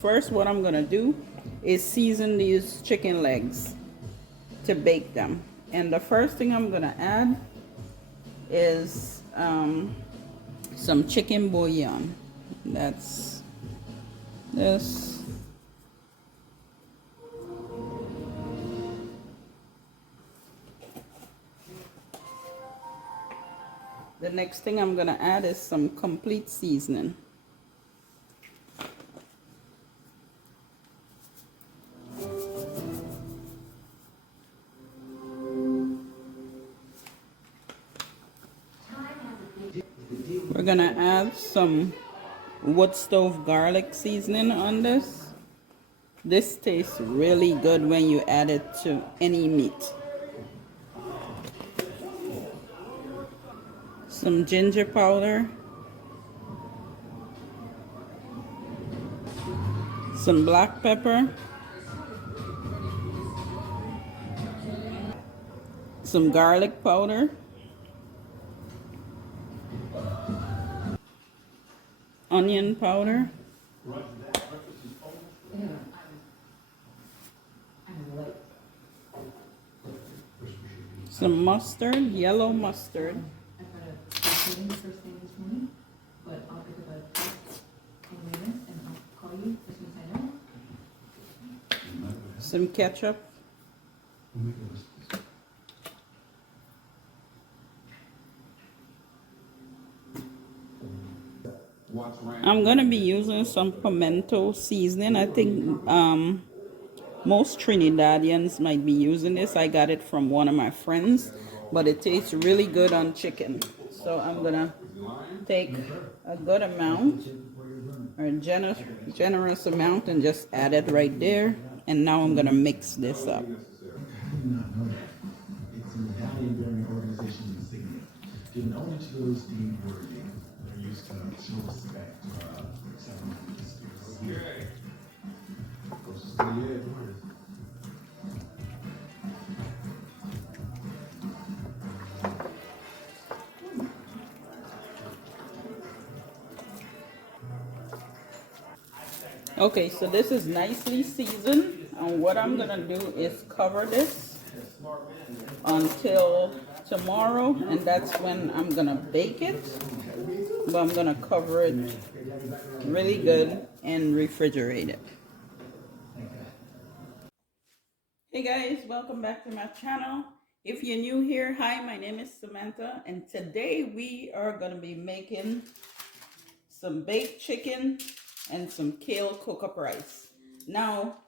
First, what I'm gonna do is season these chicken legs to bake them. And the first thing I'm gonna add is some chicken bouillon. That's this. The next thing I'm gonna add is some complete seasoning. We're gonna add some wood stove garlic seasoning on this. This tastes really good when you add it to any meat. Some ginger powder, some black pepper, some garlic powder, onion powder, some mustard, yellow mustard, some ketchup, I'm gonna be using some pimento seasoning. I think most Trinidadians might be using this. I got it from one of my friends, but it tastes really good on chicken. So I'm gonna take a good amount, or a generous amount, and just add it right there. And now I'm gonna mix this up. It's an Italian-bearing organization insignia, given only to those deemed worthy. They're used to show respect to ceremonial disputes. Okay. Closest to the edge. Okay, so this is nicely seasoned, and what I'm gonna do is cover this until tomorrow, and that's when I'm gonna bake it. But I'm gonna cover it really good and refrigerate it. Hey guys, welcome back to my channel. If you're new here, hi, my name is Samantha, and today we are gonna be making some baked chicken and some kale cook-up rice. Now,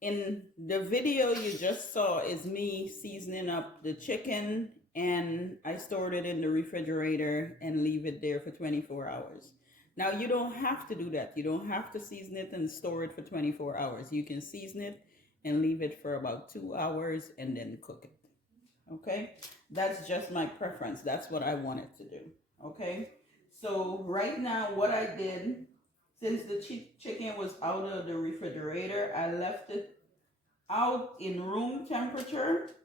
in the video you just saw is me seasoning up the chicken, and I stored it in the refrigerator and leave it there for 24 hours. Now, you don't have to do that. You don't have to season it and store it for 24 hours. You can season it and leave it for about 2 hours and then cook it. Okay? That's just my preference. That's what I wanted to do. Okay? So right now what I did, since the chicken was out of the refrigerator, I left it out in room temperature.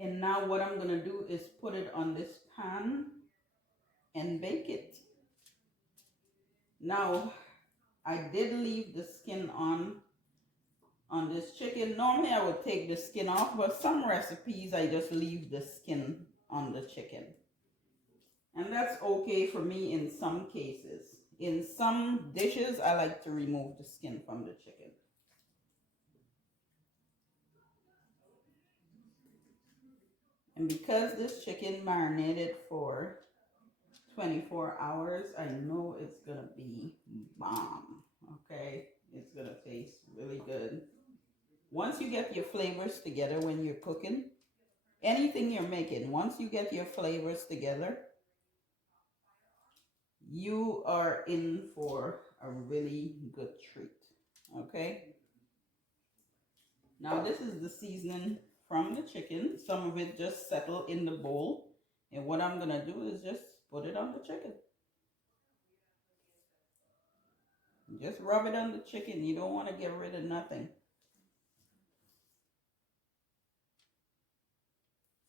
And now what I'm going to do is put it on this pan and bake it. Now, I did leave the skin on this chicken. Normally I would take the skin off, but some recipes I just leave the skin on the chicken. And that's okay for me in some cases. In some dishes, I like to remove the skin from the chicken. And because this chicken marinated for 24 hours, I know it's gonna be bomb. Okay, it's gonna taste really good. Once you get your flavors together when you're cooking, anything you're making, once you get your flavors together, you are in for a really good treat. Okay, now this is the seasoning from the chicken. Some of it just settled in the bowl, and what I'm gonna do is just put it on the chicken. Just rub it on the chicken. You don't want to get rid of nothing.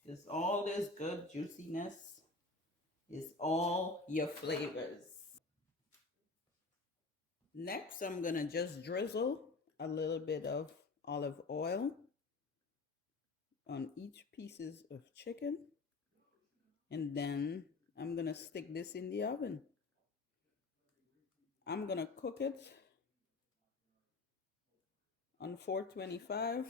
Because all this good juiciness is all your flavors. Next, I'm gonna just drizzle a little bit of olive oil on each pieces of chicken, and then I'm gonna stick this in the oven. I'm gonna cook it on 425,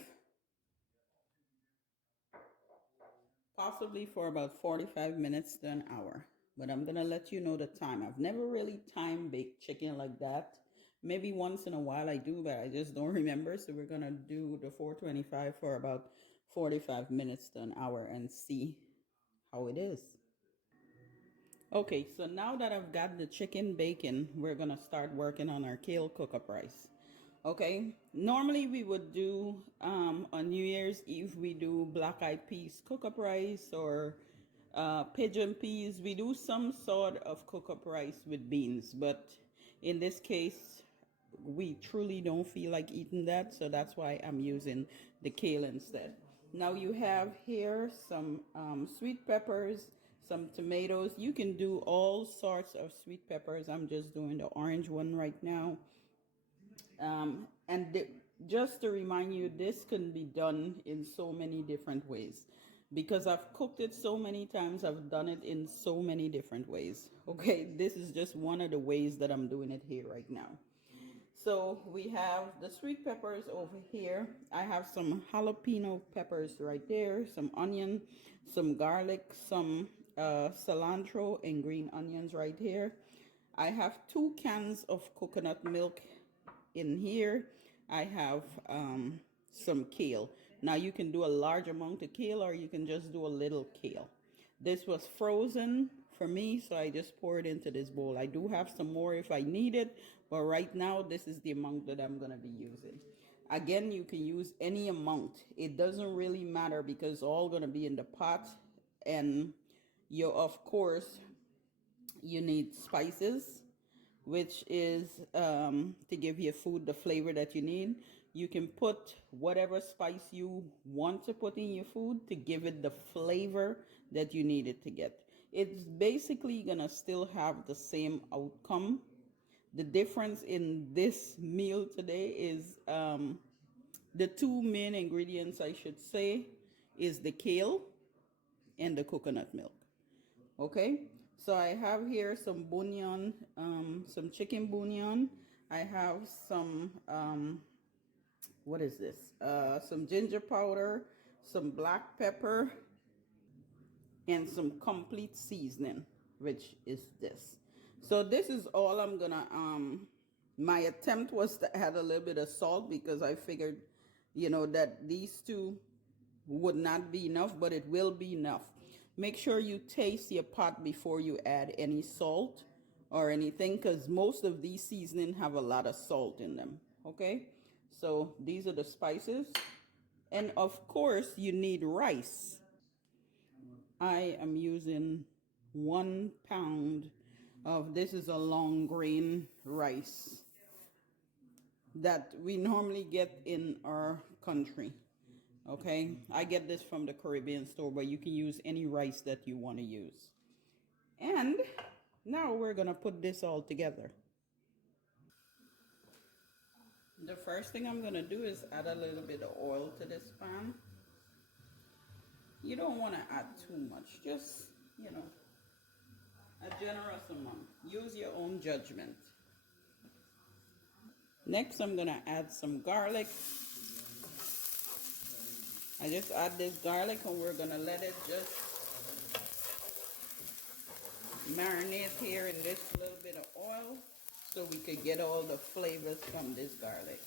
possibly for about 45 minutes to an hour. But I'm gonna let you know the time. I've never really time baked chicken like that. Maybe once in a while I do, but I just don't remember. So we're gonna do the 425 for about 45 minutes to an hour and see how it is. Okay, so now that I've got the chicken bacon, we're gonna start working on our kale cook-up rice. Okay, normally we would do on New Year's Eve, we do black eyed peas cook-up rice or pigeon peas. We do some sort of cook-up rice with beans, but in this case, we truly don't feel like eating that, so that's why I'm using the kale instead. Now you have here some sweet peppers, some tomatoes. You can do all sorts of sweet peppers. I'm just doing the orange one right now. Just to remind you, this can be done in so many different ways. Because I've cooked it so many times, I've done it in so many different ways. Okay, this is just one of the ways that I'm doing it here right now. So we have the sweet peppers over here. I have some jalapeno peppers right there, some onion, some garlic, some cilantro and green onions right here. I have 2 cans of coconut milk in here. I have some kale. Now you can do a large amount of kale or you can just do a little kale. This was frozen for me, so I just pour it into this bowl. I do have some more if I need it, but right now this is the amount that I'm going to be using. Again, you can use any amount. It doesn't really matter because all going to be in the pot. And you, of course, you need spices, which is to give your food the flavor that you need. You can put whatever spice you want to put in your food to give it the flavor that you need it to get. It's basically gonna still have the same outcome. The difference in this meal today is the 2 main ingredients, I should say, is the kale and the coconut milk. Okay, so I have here some bouillon, some chicken bouillon. I have some what is this, some ginger powder, some black pepper, and some complete seasoning, which is this. So this is all I'm gonna my attempt was to add a little bit of salt because I figured, you know, that these two would not be enough, but it will be enough. Make sure you taste your pot before you add any salt or anything, because most of these seasoning have a lot of salt in them. Okay, so these are the spices, and of course you need rice. I am using 1 pound of this is a long grain rice that we normally get in our country. Okay, I get this from the Caribbean store, but you can use any rice that you want to use. And now we're gonna put this all together. The first thing I'm gonna do is add a little bit of oil to this pan. You don't want to add too much, just, you know, a generous amount. Use your own judgment. Next, I'm gonna add some garlic. I just add this garlic and we're gonna let it just marinate here in this little bit of oil so we could get all the flavors from this garlic.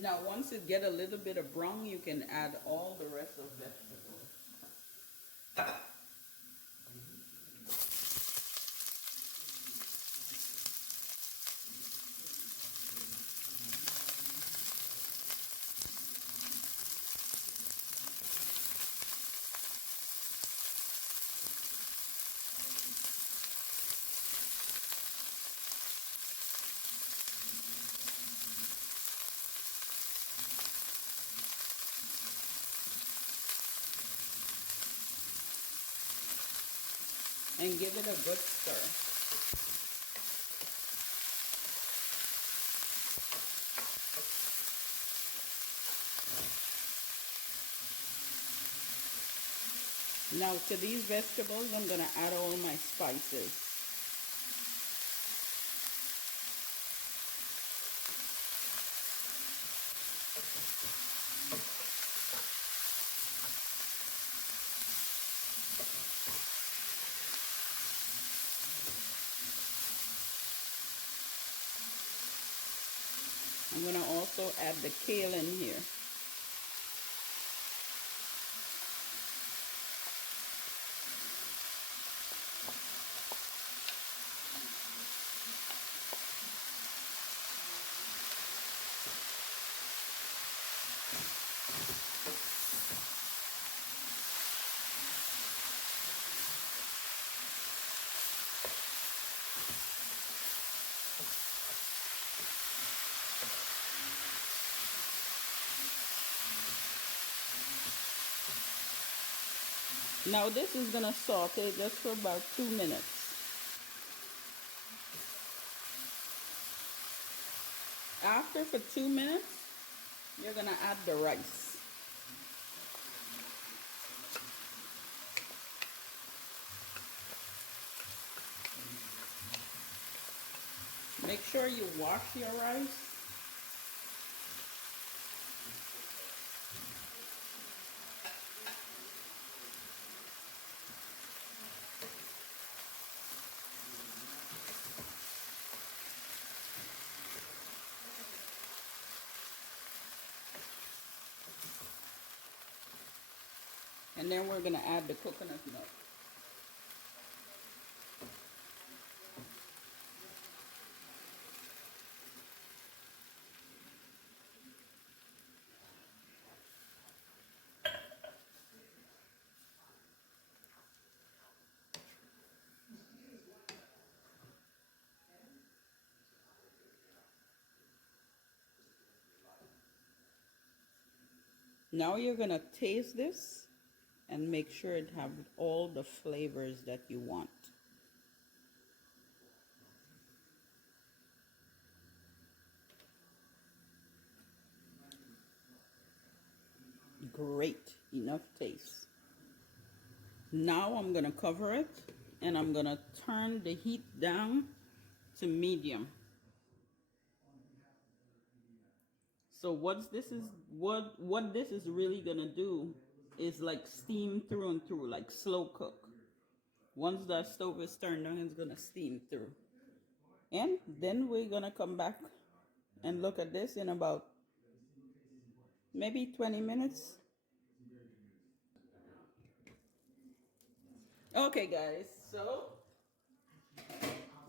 Now once it get a little bit of brown, you can add all the rest of vegetables. and give it a good stir. Now to these vegetables, I'm going to add all my spices. I'm going to also add the kale in here. Now this is going to saute just for about 2 minutes. After for 2 minutes, you're going to add the rice. Make sure you wash your rice. And then we're going to add the coconut milk. Now you're going to taste this and make sure it has all the flavors that you want. Great, enough taste. Now I'm going to cover it and I'm going to turn the heat down to medium. So what this is really going to do is like steam through and through, like slow cook. Once the stove is turned on, it's going to steam through. And then we're going to come back and look at this in about maybe 20 minutes. Okay guys, so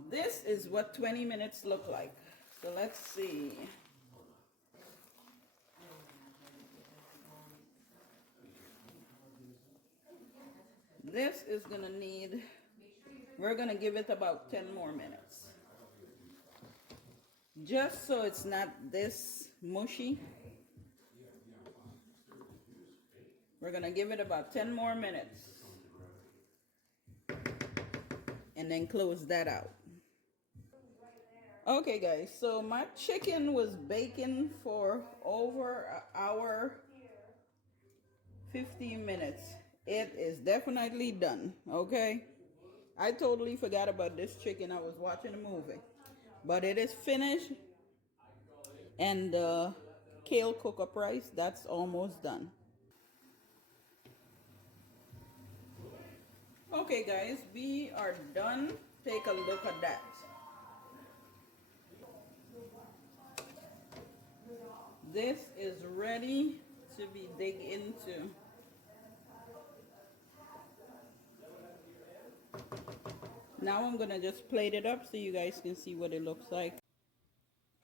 this is what 20 minutes look like. So let's see. This is gonna need, we're gonna give it about 10 more minutes. Just so it's not this mushy. We're gonna give it about 10 more minutes. And then close that out. Okay guys, so my chicken was baking for over an hour 15 minutes. It is definitely done, okay? I totally forgot about this chicken. I was watching a movie. But it is finished. And the kale cook-up rice, that's almost done. Okay guys, we are done. Take a look at that. This is ready to be dig into. Now I'm gonna just plate it up so you guys can see what it looks like.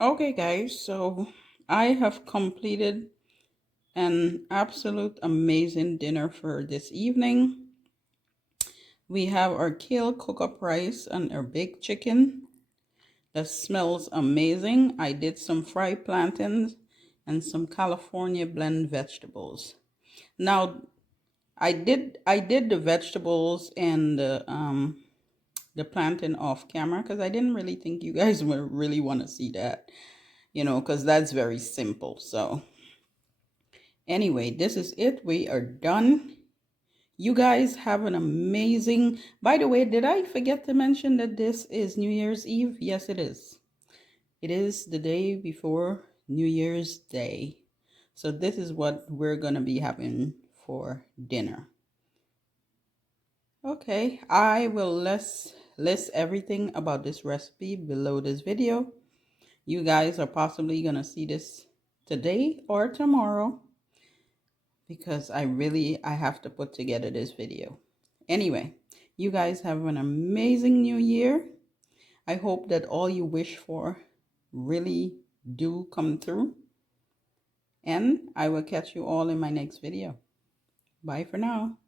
Okay guys, so I have completed an absolute amazing dinner for this evening. We have our kale cook-up rice and our baked chicken. That smells amazing. I did some fried plantains and some California blend vegetables. Now I did the vegetables and the the planting off camera because I didn't really think you guys would really want to see that, you know, because that's very simple. So anyway, this is it. We are done. You guys have an amazing, by the way, did I forget to mention that this is New Year's Eve? Yes, it is. It is the day before New Year's Day. So this is what we're going to be having for dinner. Okay, I will list everything about this recipe below this video. You guys are possibly going to see this today or tomorrow because I have to put together this video. Anyway, you guys have an amazing new year. I hope that all you wish for really do come through. And I will catch you all in my next video. Bye for now.